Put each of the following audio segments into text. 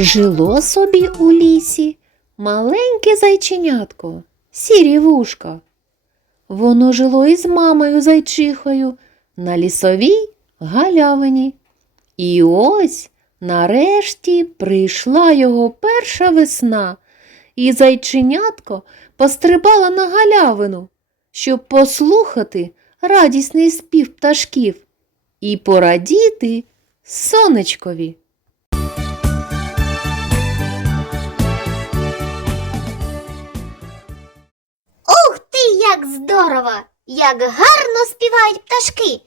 Жило собі у лісі маленьке зайченятко, сірі вушка. Воно жило із мамою зайчихою на лісовій галявині. І ось нарешті прийшла його перша весна, і зайченятко пострибала на галявину, щоб послухати радісний спів пташків і порадіти сонечкові. Як здорово! Як гарно співають пташки.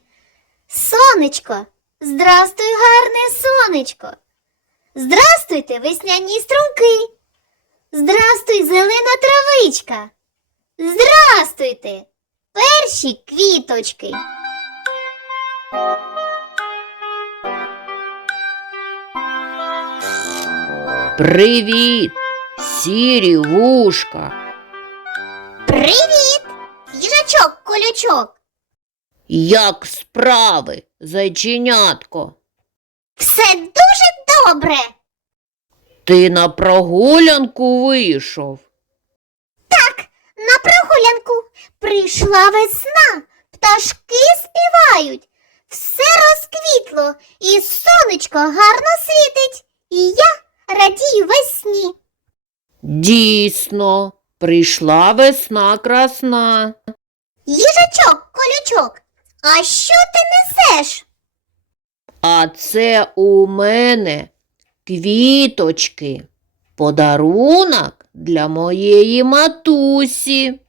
Сонечко, здрастуй, гарне сонечко. Здрастуйте, весняні струмки. Здрастуй, зелена травичка. Здрастуйте, перші квіточки. Привіт, сірі вушка. Привіт, їжачок колючок. Як справи, зайченятко? Все дуже добре. Ти на прогулянку вийшов. Так, На прогулянку прийшла весна, пташки співають, все розквітло, і сонечко гарно світить, і я радію весні. Дійсно, прийшла весна красна. Їжачок, колючок, а що ти несеш? А це у мене квіточки. Подарунок для моєї матусі.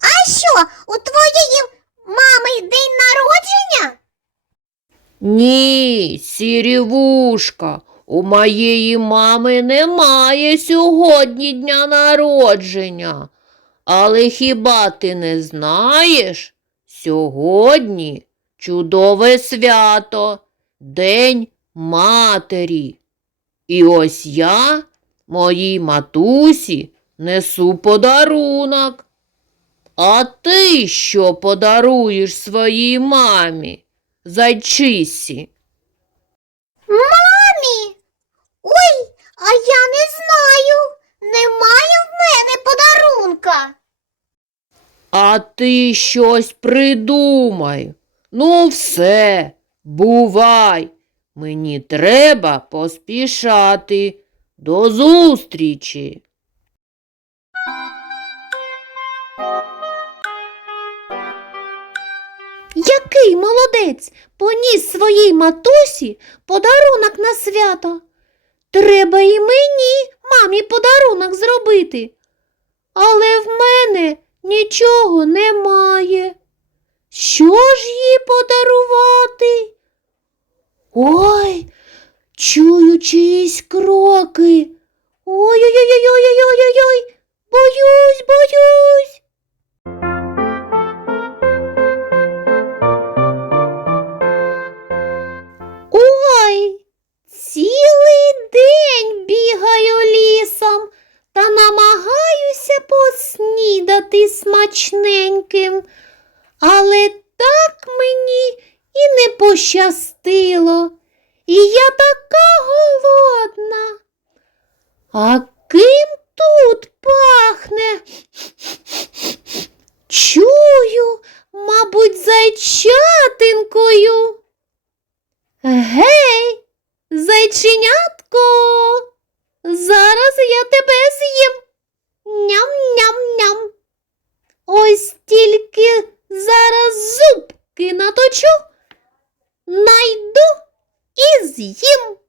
А що, у твоєї мами день народження? Ні, сірівушка, у моєї мами немає сьогодні дня народження. Але хіба ти не знаєш? Сьогодні чудове свято, День матері. І ось я моїй матусі несу подарунок. А ти що подаруєш своїй мамі? Зайчисі. Мамі. А я не знаю. Немає в мене подарунка. А ти щось придумай. Ну, все, бувай. Мені треба поспішати. До зустрічі. Який молодець поніс своїй матусі подарунок на свято. Треба і мені, мамі, подарунок зробити. Але в мене нічого немає. Що ж їй подарувати? Ой, чую чиїсь кроки. Ой-ой-ой-ой-ой-ой-ой, боюсь, боюсь. Пощастило, і я така голодна. А ким тут пахне? Чую, мабуть, зайчатинкою. Гей, зайченятко, зараз я тебе з'їм. Ням-ням-ням. Ось тільки зараз зубки наточу, найду і з'їм.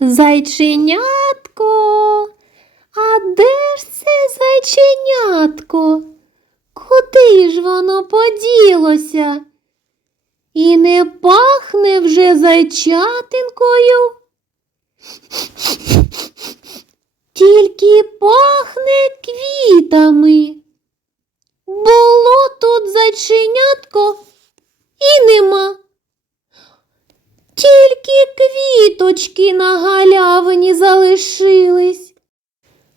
Зайченятко, а де ж це зайченятко? Куди ж воно поділося? І не пахне вже зайчатинкою. Тільки пахне квітами. Було тут зайченятко і нема. Тільки квіточки на галявині залишились.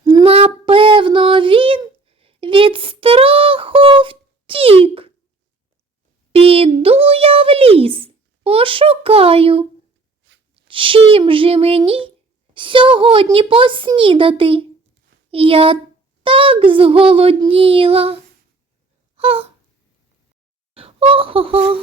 Напевно, він від страху втік. Піду я в ліс, пошукаю. Чим же мені сьогодні поснідати? Я так зголодніла. А. Ого.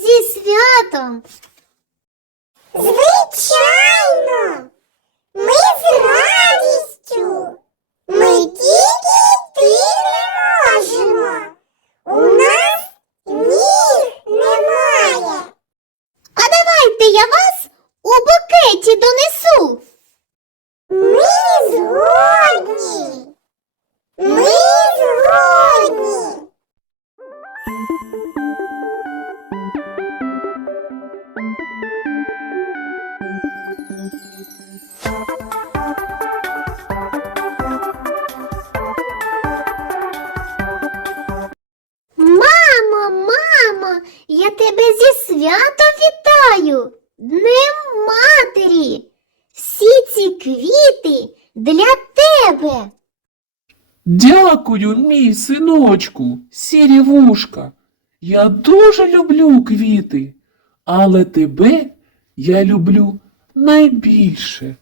Зі святом. Звичайно, тебе. Дякую, мій синочку, сірі вушка. Я дуже люблю квіти, але тебе я люблю найбільше.